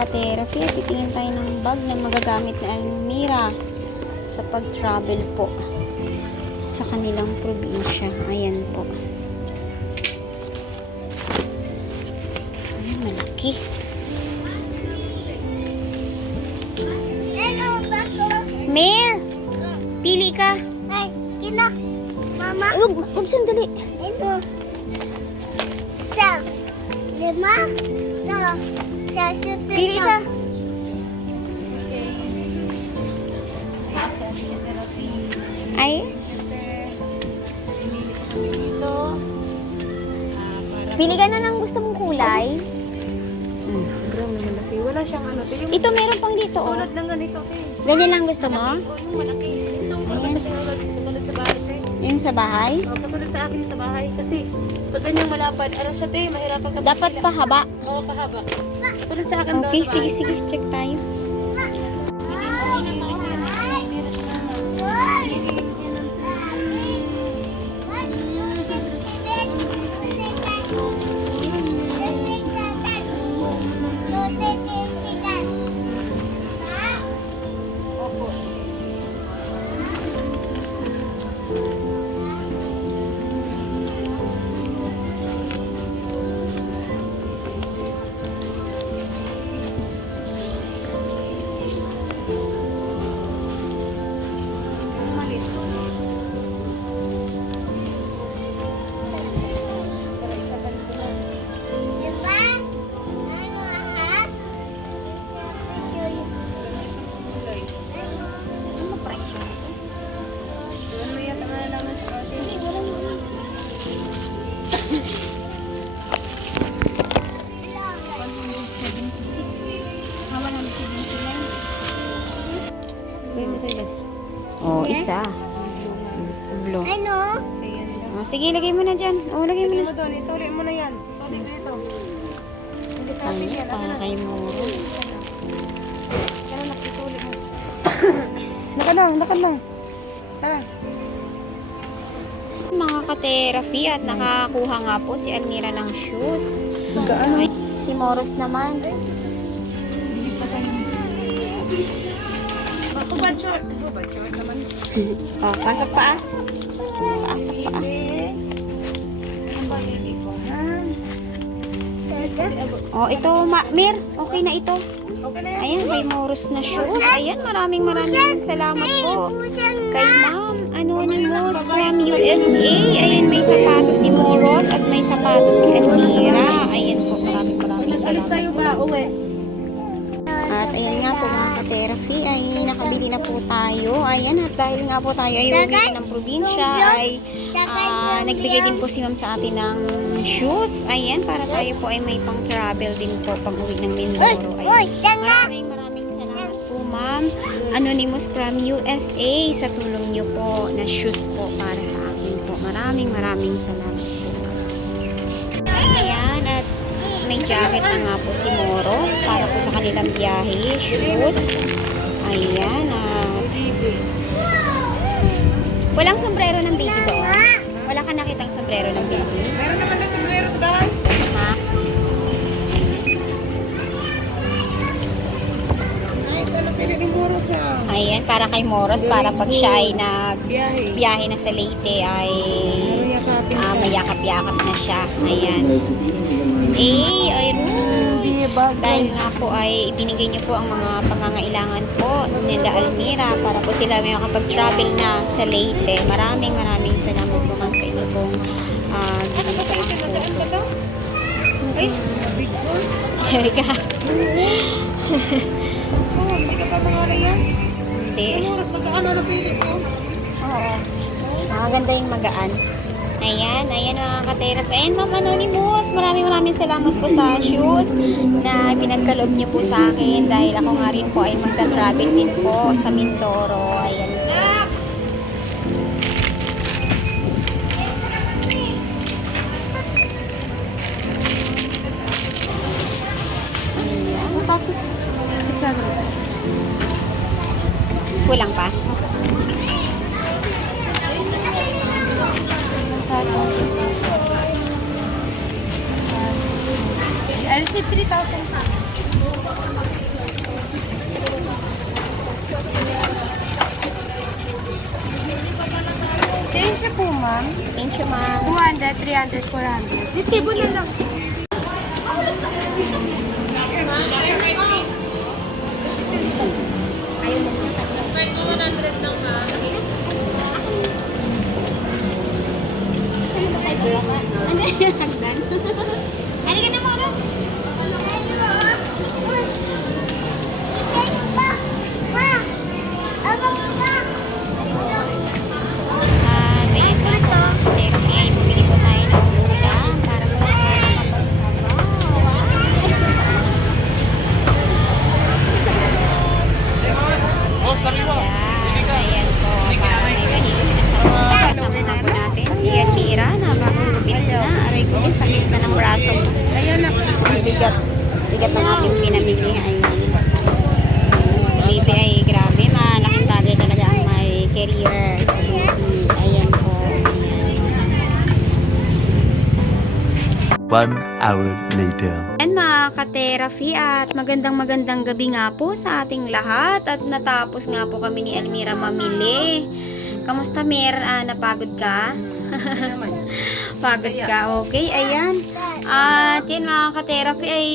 ka-therapy, titingin tayo ng bag na magagamit na Almira sa pag-travel po sa kanilang probinsya. Ayan po. Ay, malaki. Mer! Pili ka. Ay, kina. Mama. Huwag sandali. Ito. Sa. Lima. No. Sa susunod. Pili ka. Ay. Pili ka na ng gusto mong kulay. Brown na malaki. Wala siyang ano. Yung Ito meron pang dito, oh. tulad ng ganito, te. Ganyan lang gusto mo? O, yung malaki. Ito, Ayan. katulad sa bahay, te. Yung sa bahay? O, katulad sa akin sa bahay. Kasi, pag ganyang malapad, ano siya, te, mahirapan ka. Dapat pahaba. Oo, pahaba. Tulad sa akin daw. Okay, sa sige, bahay. sige. Check tayo. Ano price yun? Ano yan, tama na naman sa atin. Oh, isa. Blue. Ano? Ayan lang. Oh, sige, lagay mo na dyan. Oh, lagay mo Lagyan na. mo doon, isuli mo na yan. Isuli dito. Hindi sa atin Ay, yan. para kay Moro. Kaya nakisuli mo. Naka lang. Tara. Mga ka-therapy at nakakuha nga po si Almira ng shoes. Magkaano? Ay, si Moros naman. Ako ba short? Ako ba short naman? Oh, pasok pa ah. Pasok pa ah. Ang ba hindi ko? Oh, ito, Mir, okay na ito. Okay na yan. Ayan, kay Moros na shoes. Ayan, maraming salamat po. Kay Ma'am Anonymous from USA. Ayan, may sapatos si Moros at may sapatos si Almira. Ayan po, maraming Alis salamat tayo po. ba? Uwi. At ayan nga po mga ka-therapy, ay nakabili na po tayo. Ayan, at dahil nga po tayo ay uwi na ng probinsya, ay nagbigay din po si ma'am sa atin ng shoes. Ayan, para tayo po ay may pang-travel din po pag uwi ng Mindoro. Ayan, maraming salamat po ma'am Anonymous from USA sa tulong nyo po na shoes po para sa akin po. Maraming salamat po. Ayan, at may jacket na nga po si Moros para po sa kanilang biyahe, shoes. Ayan, at walang sombrero ng baby doon. Wala ka nakitang sombrero ng baby. Meron naman na sombrero sa bahay. Ha? Ay, ito na pili ni Muro sa Ayan, para kay Moros, para pag siya ay biyahe. nagbiyahe na sa Leyte ay Meron yakapin ka. mayakap-yakap na siya. Ayan. Ayun. Dahil nga po ay ibinigay niyo po ang mga pangangailangan po nila Almira para po sila may makapag-travel na sa Leyte. Maraming salamat po ma'am sa inyo pong Ano ba tayo? Nadaan ba to? Ay, big one. Erika. Oh, hindi ka pa mangalay yan. Hindi. Oras pagkaano na pili ko. Oo. Maganda yung magaan. Ayan mga ka-therapy. Ayan ma'am Anonymous. Maraming salamat po sa shoes na pinagkaloob niyo po sa akin dahil ako nga rin po ay magta-travel din po sa Mindoro. Ayan. Ayan. Ang kasi 600. kulang pa. I'll say 3,000. po, ma'am. Thank you, ma'am. 200, 300, 400. Resibo na lang. Halika na mo, Ros. Sa Taytay po, Taytay ay bumili po tayo ng ulam para po Oh, sariwa. Ayan po, para may mahigit na sa mga kasama po natin. Si Elvira, napakagupit na. Aray ko, sakit na ng braso ko. Ayan na. Ang bigat. Bigat ng ating pinamili. Ayan. Si baby ay grabe. Malaking bagay talaga ang may career. Sa baby. Ayan po. Ayan. 1 hour later. Ayan mga ka-therapy at magandang gabi nga po sa ating lahat at natapos nga po kami ni Elmira mamili. Kamusta Mir? Napagod ka? Pagod ka? Okay, ayan. At yan mga ka-therapy ay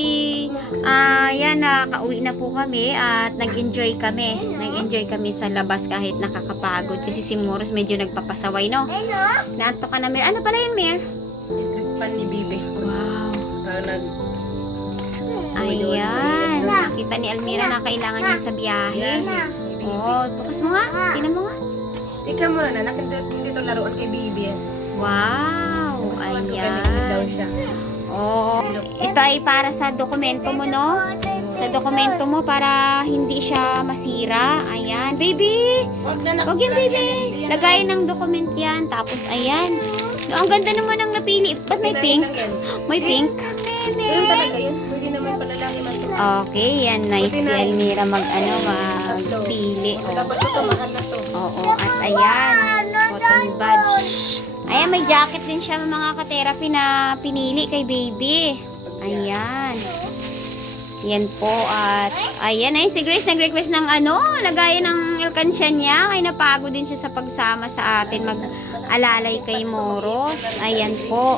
yan, nakauwi na po kami at nag-enjoy kami. Nag-enjoy kami sa labas kahit nakakapagod kasi si Moros medyo nagpapasaway, no? Naantok ka na Mir. Ano pala yun Mir? Pan ni Bibi. Wow. Nag... Ayan. Nakita ni Elmira na kailangan niya sa biyahe. Oh, bukas mo nga. Tingnan mo nga. Ikaw muna na, dito laruan kay Bibi. Wow. Gusto ko gamitin daw Ayan. siya. Oh, ito ay para sa dokumento mo, no? Sa dokumento mo para hindi siya masira. Ayan. Baby! Wag na Huwag yan, baby. Lagayan ng document yan. Tapos, ayan. No, ang ganda naman ang napili. Ba't may pink? May pink? Ganun talaga yun. Pwede naman palalaki man ito. Okay, yan. Nice si Elmira magpili. So, dapat ito mahal na to. Oo, at ayan, cotton buds. Ayan, may jacket din siya mga ka-therapy na pinili kay baby. Ayan. Yan po, at ayan, ay si Grace nag-request ng lagayan ng alkansya niya. Ay napagod din siya sa pagsama sa atin, mag-alalay kay Moros. Ayan po.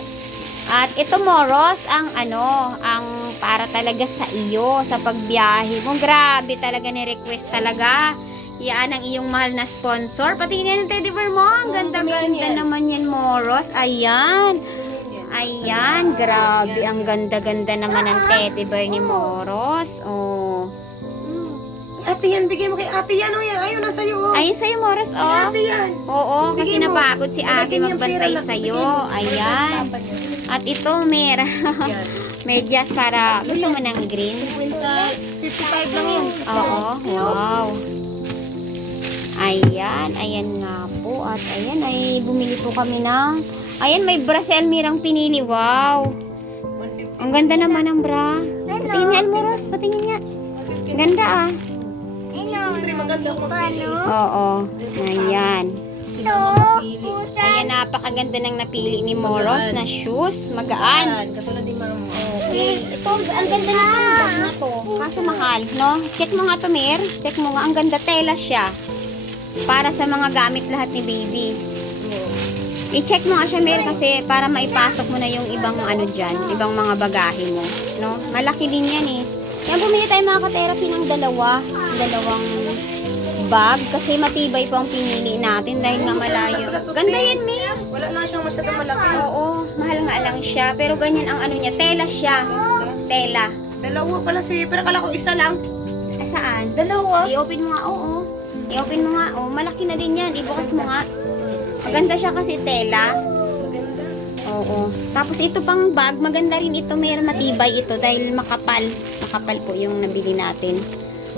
At ito Moros, ang para talaga sa iyo, sa pagbiyahe mo. Grabe talaga ni-request talaga. Yan ang iyong mahal na sponsor. Patingin yan ang teddy bear mo. Ang ganda-ganda naman yan, Moros. Ayan. Ayan. Grabe. Ang ganda-ganda naman ng teddy bear ni Moros. Oh. Ate yan, bigay mo kay ate yan. O yan, ayun na sa'yo. Oh. Ayun sa'yo, Moros. Kay Oh. ate yan. Oo, kasi Bigay mo. napagod si ate Lagyan niyang magbantay pera lang. sa'yo. Bigay mo. Ayan. At ito, Mer. Yan. Medyas para gusto mo ng green. 55 lang yun. Oo. Wow. Ayan. Ayan nga po. At ayan, ay bumili po kami ng... Ayan, may bra si Elmirang pinili. Wow. Ang ganda naman ng bra. Patingin nga, Elmoros. Patingin nga. Ganda ah. Siyempre maganda kung mapili. Oo. Ayan. Mapili. Ayan, napakaganda ng napili ni Moros na shoes. Magaan. Yan, katulad ni mama mo. Okay. Ito, ang ganda na bag na to. Kaso mahal, no? Check mo nga to, Mir. Check mo nga. Ang ganda, tela siya. Para sa mga gamit lahat ni baby. I-check mo nga siya, Mir, kasi para maipasok mo na yung ibang dyan. Ibang mga bagahe mo. No? Malaki din yan eh. Kaya bumili tayo mga ka-therapy ng dalawang bag. Kasi matibay po ang pinili natin dahil nga malayo. Ganda yan, Mir. Wala lang siyang masyadong malaki. Oo, mahal nga lang siya. Pero ganyan ang niya, tela siya. Tela. Dalawa pala si, pero kala ko isa lang. Saan? Dalawa. I-open mo nga, oo. I-open mo nga, oh. Malaki na din yan. Ibukas mo nga. Maganda siya kasi tela. Maganda. Oo. Tapos ito pang bag, maganda rin ito. Mayroon matibay ito dahil makapal. Makapal po yung nabili natin.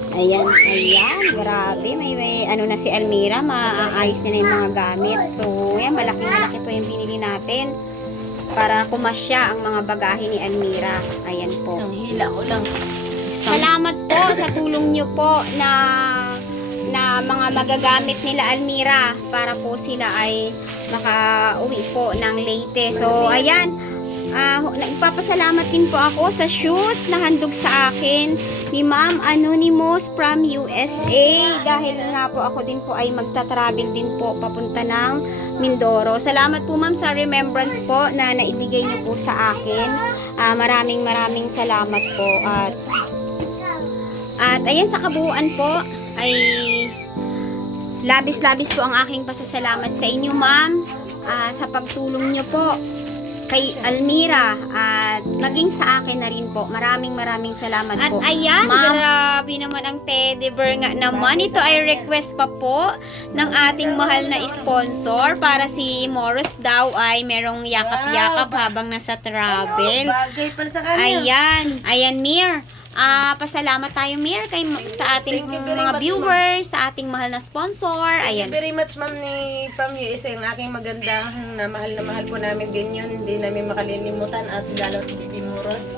Ayan, ayan. Grabe. May na si Elmira. Maayos na yung mga gamit. So, ayan, malaki po yung binili natin. Para kumasya ang mga bagahe ni Elmira. Ayan po. Isang hila ko lang. Salamat po sa tulong nyo po na mga magagamit nila Elmira para po sila ay makauwi po ng Leyte. So, ayan. Nagpapasalamat din po ako sa shoes na handog sa akin ni Ma'am Anonymous from USA dahil nga po ako din po ay magta-travel din po papunta ng Mindoro. Salamat po ma'am sa remembrance po na naibigay niyo po sa akin. Maraming salamat po at ayan, sa kabuuan po ay labis po ang aking pasasalamat sa inyo ma'am sa pagtulong niyo po kay Almira at maging sa akin na rin po. Maraming salamat po. At ayan, grabe naman ang teddy bear nga naman. Ito ay request pa po ng ating mahal na sponsor para si Morris daw ay merong yakap-yakap habang nasa travel. Bagay pala sa kanya. Ayan Mir. Pasalamat tayo Mir sa ating Thank you very mga much, viewers, sa ating mahal na sponsor. Thank Ayan. you very much ma'am from USA, yung aking magandang na mahal po namin din yun. Hindi namin makalilimutan at lalo si Bibi Muros.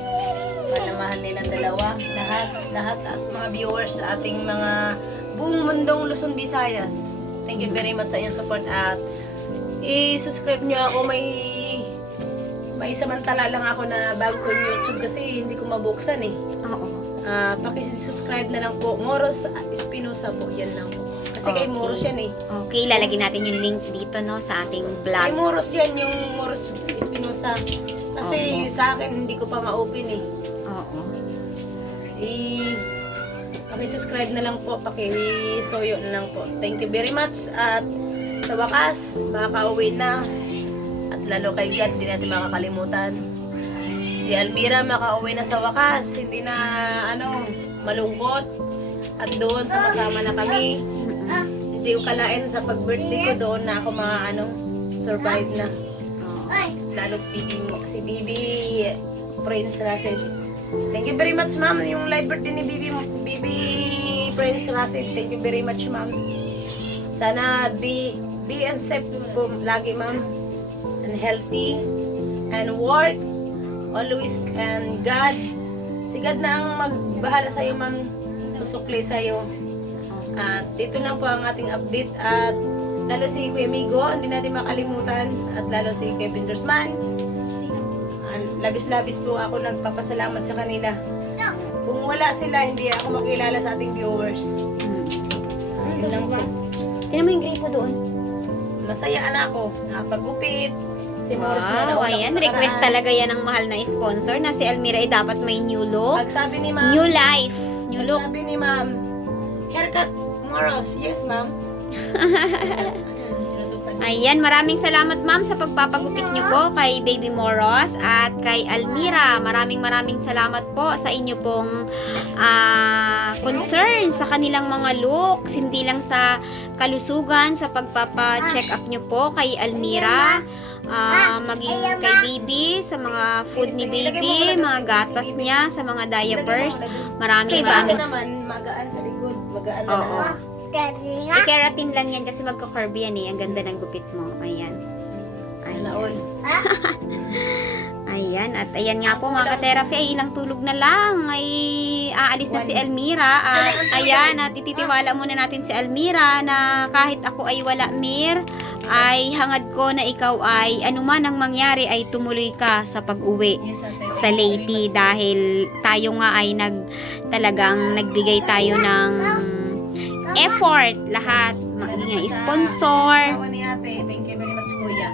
Mahal nilang dalawa. Lahat at mga viewers sa ating mga buong mundong Luzon, Visayas. Thank you very much sa inyong support at i-subscribe nyo ako. May samantala lang ako na bago ko yung YouTube kasi hindi ko mabuksan eh. Oo. Paki-subscribe na lang po. Moros Espinosa po, yan lang po. Kasi kay Moros yan eh. Okay, lalagyan natin yung link dito no sa ating vlog. Kay Moros yan, yung Moros Espinosa. Kasi sa akin, hindi ko pa ma-open eh. Oo. Paki-subscribe na lang po, paki-soyo na lang po. Thank you very much. At sa wakas, makaka-uwi na. At lalo kay God, hindi natin makakalimutan. Si Almira makauwi na sa wakas, hindi na malungkot. At doon sama-sama na kami. Hindi ko kalain sa pag-birthday ko doon na ako survive na. Lalo si Bibi Prince Russell. Thank you very much ma'am. Yung live birthday ni Bibi Prince Russell. Thank you very much ma'am. Sana be and safe po lagi ma'am. And healthy and work always, and God, si God na ang magbahala sa iyo ma'am, susukli sa iyo. At dito na po ang ating update at lalo si Kuya Migo, hindi natin makalimutan, at lalo si Kuya Pindersman. Labis po ako nagpapasalamat sa kanila. Kung wala sila, hindi ako makilala sa ating viewers. Yun lang po. Tignan mo yung gripo doon. Masaya ako, nakapagupit. Si Morris Wow, ayan. Request talaga yan ng mahal na sponsor na si Almira ay dapat may new look. Sabi ni ma'am, New life. New look. sabi ni ma'am, haircut Morris. Yes ma'am. Ayan, maraming salamat ma'am sa pagpapagupit niyo po kay Baby Moros at kay Almira. Maraming salamat po sa inyo pong concern sa kanilang mga looks, hindi lang sa kalusugan, sa pagpapa-check up niyo po kay Almira, maging kay Baby, sa mga food ni Baby, mga gatas niya, sa mga diapers. Maraming naman, magaan sa likod. Magaan na Oo. lang. Keratin lang yan kasi magka-curve yan eh. Ang ganda ng gupit mo. Ayan. Sana all. Ayan. At ayan nga po mga ka-therapy, ay ilang tulog na lang. Ay aalis na si Almira. At ayan, at ititiwala muna natin si Almira na kahit ako ay wala, Mir, ay hangad ko na ikaw ay anuman ang mangyari ay tumuloy ka sa pag-uwi Yes, ate. sa Leyte dahil tayo nga ay talagang nagbigay tayo ng effort lahat, maging sponsor. Asawa ni ate. Thank you very much kuya.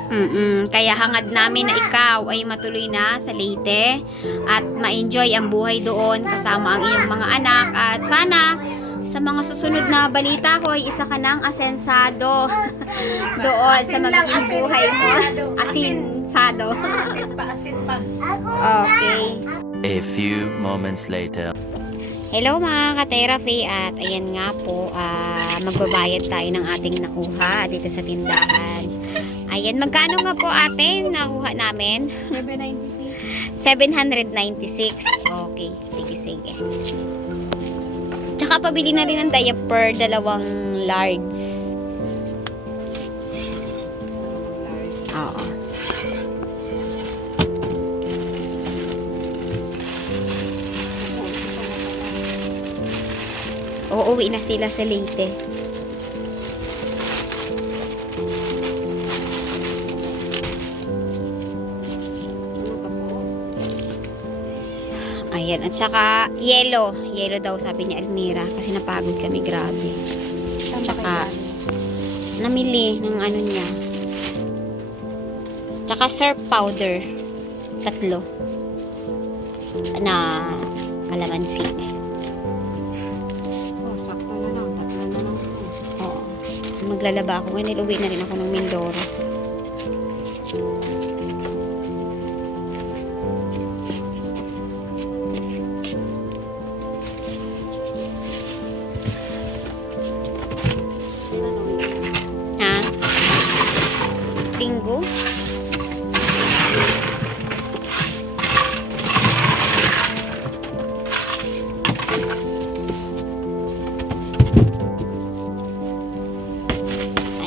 Kaya hangad namin na ikaw ay matuloy na sa Leyte at ma-enjoy ang buhay doon kasama ang iyong mga anak at sana sa mga susunod na balita ko ay isa ka ng asensado doon sa magiging buhay mo. Asinsado. Asin pa. Okay. A few moments later. Hello mga ka-therapy at ayan nga po, magbabayad tayo ng ating nakuha dito sa tindahan. Ayan, magkano nga po ate nakuha namin? 796. Okay, sige. Tsaka pabili na rin ng diaper, 2 large. Oo. Uuwi na sila sa Leyte. Ayan, at saka yellow. Yellow daw sabi ni Almira kasi napagod kami, grabe. At saka namili ng ano niya. Tsaka surf powder. 3 na kalamansi. Oh, sakto na lang. 3 na lang. Oo. Maglalaba ako. Ngayon, uwi na rin ako ng Mindoro. Ha? Linggo?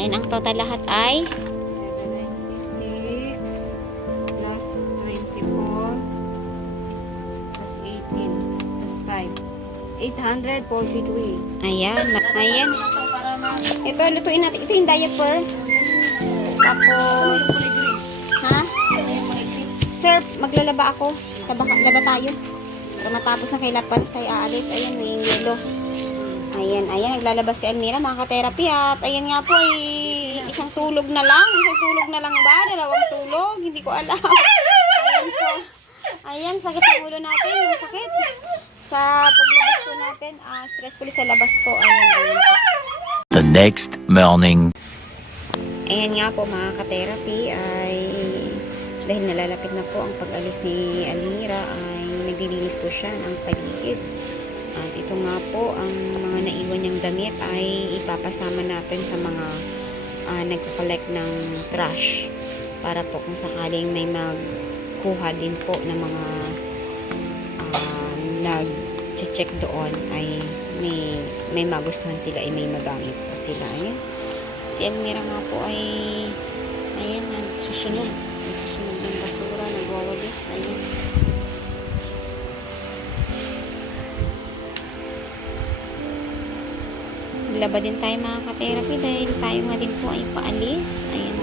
Ayan, ang total lahat ay 796 plus 24 plus 18 plus 5. 843. ayan, ayan. Ito para na Ito, lutuin natin. Ito yung diaper. Tapos, ha? Sir, maglalaba ako. Laba tayo. Para matapos na kay Laparis tayo aalis. Ayan, may yelo. Ayan, ayan. Naglalaba si Almira, mga ka-therapy. At ayan nga po, isang tulog na lang. Isang tulog na lang ba? 2 tulog? Hindi ko alam. Ayan po. Ayan, sakit ang ulo natin. Yung sakit. Sa paglabas po natin, stressful sa labas po. Ayan, ayan po. The next morning. Ayan nga po mga ka-therapy ay dahil nalalapit na po ang pag-alis ni Almira ay naglilinis po siya ng paligid. At ito nga po ang mga naiwan niyang damit ay ipapasama natin sa mga nagko-collect ng trash para po kung sakaling may magkuha din po ng mga nag-check doon ay may magustuhan sila ay may magamit po sila. Ayan. Si Almira nga po ay ayan, nagsusunog ng basura, nagwawalis. Ayan. Naglaba din tayo mga ka-therapy dahil tayo nga din po ay paalis. Ayan